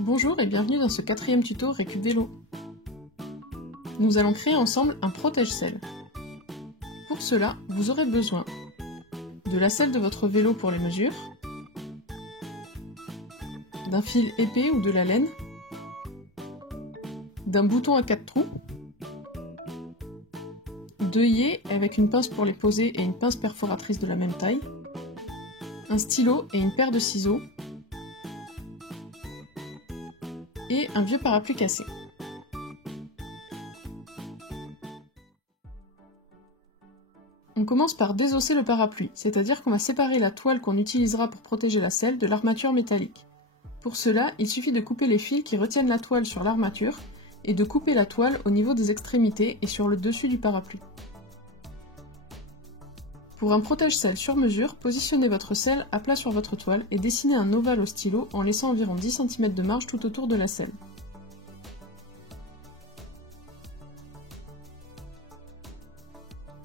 Bonjour et bienvenue dans ce 4e tuto Récup Vélo. Nous allons créer ensemble un protège-selle. Pour cela, vous aurez besoin de la selle de votre vélo pour les mesures, d'un fil épais ou de la laine, d'un bouton à 4 trous, d'œillets avec une pince pour les poser et une pince perforatrice de la même taille, un stylo et une paire de ciseaux, et un vieux parapluie cassé. On commence par désosser le parapluie, c'est-à-dire qu'on va séparer la toile qu'on utilisera pour protéger la selle de l'armature métallique. Pour cela, il suffit de couper les fils qui retiennent la toile sur l'armature et de couper la toile au niveau des extrémités et sur le dessus du parapluie. Pour un protège-selle sur mesure, positionnez votre selle à plat sur votre toile et dessinez un ovale au stylo en laissant environ 10 cm de marge tout autour de la selle.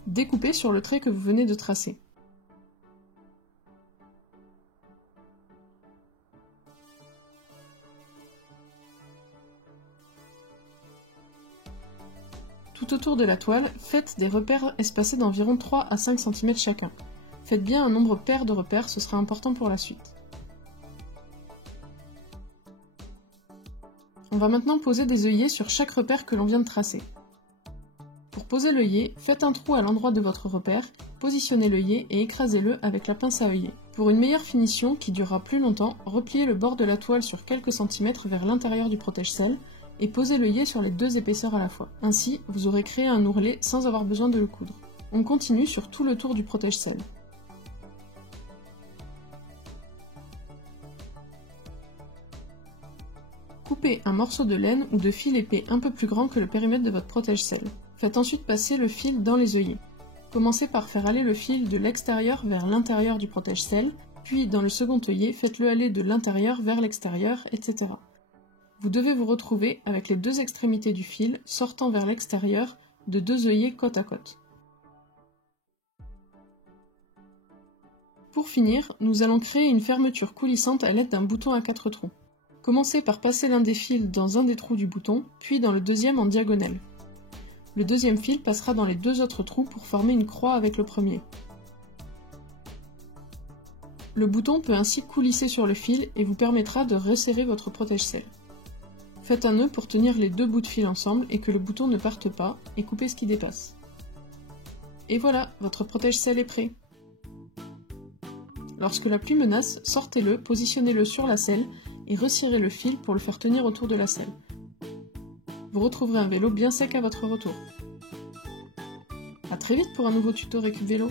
Découpez sur le trait que vous venez de tracer. Tout autour de la toile, faites des repères espacés d'environ 3 à 5 cm chacun. Faites bien un nombre pair de repères, ce sera important pour la suite. On va maintenant poser des œillets sur chaque repère que l'on vient de tracer. Pour poser l'œillet, faites un trou à l'endroit de votre repère, positionnez l'œillet et écrasez-le avec la pince à œillet. Pour une meilleure finition qui durera plus longtemps, repliez le bord de la toile sur quelques centimètres vers l'intérieur du protège-selle et posez l'œillet sur les deux épaisseurs à la fois. Ainsi, vous aurez créé un ourlet sans avoir besoin de le coudre. On continue sur tout le tour du protège-selle. Coupez un morceau de laine ou de fil épais un peu plus grand que le périmètre de votre protège-selle. Faites ensuite passer le fil dans les œillets. Commencez par faire aller le fil de l'extérieur vers l'intérieur du protège-selle, puis dans le second œillet, faites-le aller de l'intérieur vers l'extérieur, etc. Vous devez vous retrouver avec les deux extrémités du fil sortant vers l'extérieur de deux œillets côte à côte. Pour finir, nous allons créer une fermeture coulissante à l'aide d'un bouton à 4 trous. Commencez par passer l'un des fils dans un des trous du bouton, puis dans le deuxième en diagonale. Le deuxième fil passera dans les deux autres trous pour former une croix avec le premier. Le bouton peut ainsi coulisser sur le fil et vous permettra de resserrer votre protège-selle. Faites un nœud pour tenir les deux bouts de fil ensemble et que le bouton ne parte pas, et coupez ce qui dépasse. Et voilà, votre protège-selle est prêt. Lorsque la pluie menace, sortez-le, positionnez-le sur la selle et resserrez le fil pour le faire tenir autour de la selle. Vous retrouverez un vélo bien sec à votre retour. A très vite pour un nouveau tuto Récup Vélo.